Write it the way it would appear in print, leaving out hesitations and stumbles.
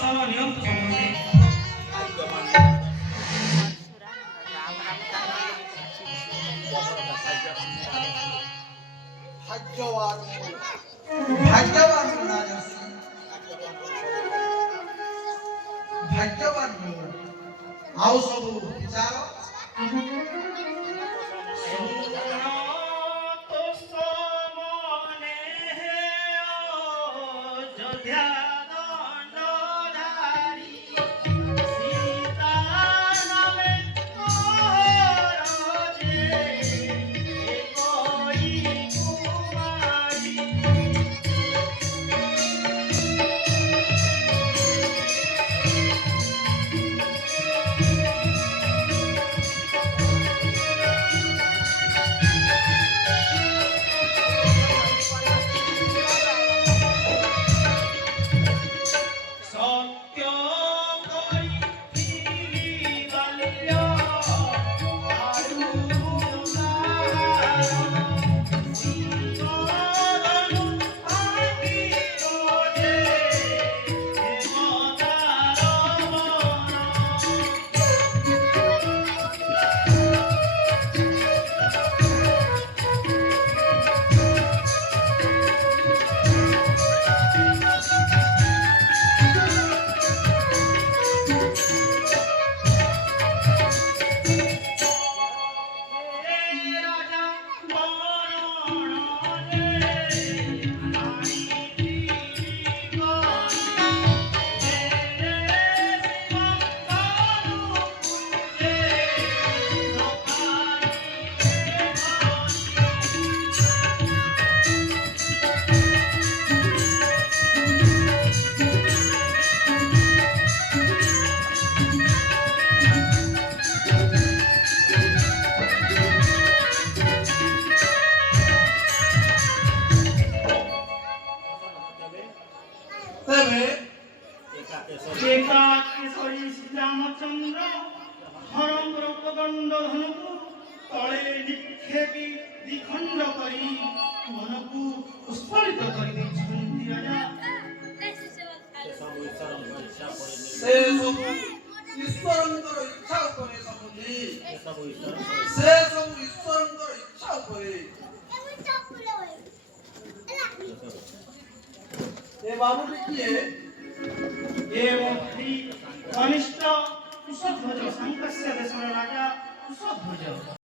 ভাষা ও নিয়ম সম্বন্ধে ভাগ্যবান ভাগ্যবান রাজর্ষি ଭାଗ୍ୟବାନ ଆଉ ସବୁ ବିଚାର ତେବେ একাকেশ্বরী শ্রীরামচন্দ্র হরঙ্গর প্রদণ্ড ধনুকু তলে নিক্ষেপী দ্বিখণ্ড କରି মনକୁ উৎফুল্লিত କରି ଦେଇଛନ୍ତି ରାଜା। ସେ ସବୁ ଈଶ୍ୱରଙ୍କର ଇଚ୍ଛା ଉପରେ ସମୁଦି ସେ ସବୁ ଈଶ୍ୱରଙ୍କର ଇଚ୍ଛା ଉପରେ ଏ ବାବୁଟି କିଏ ଏ ମନ୍ତ୍ରୀ କନିଷ୍ଠ କୁଶଧ୍ୱଜ ସାଙ୍କସ୍ୟ ଦେଶର ରାଜା କୁଶଧ୍ୱଜ।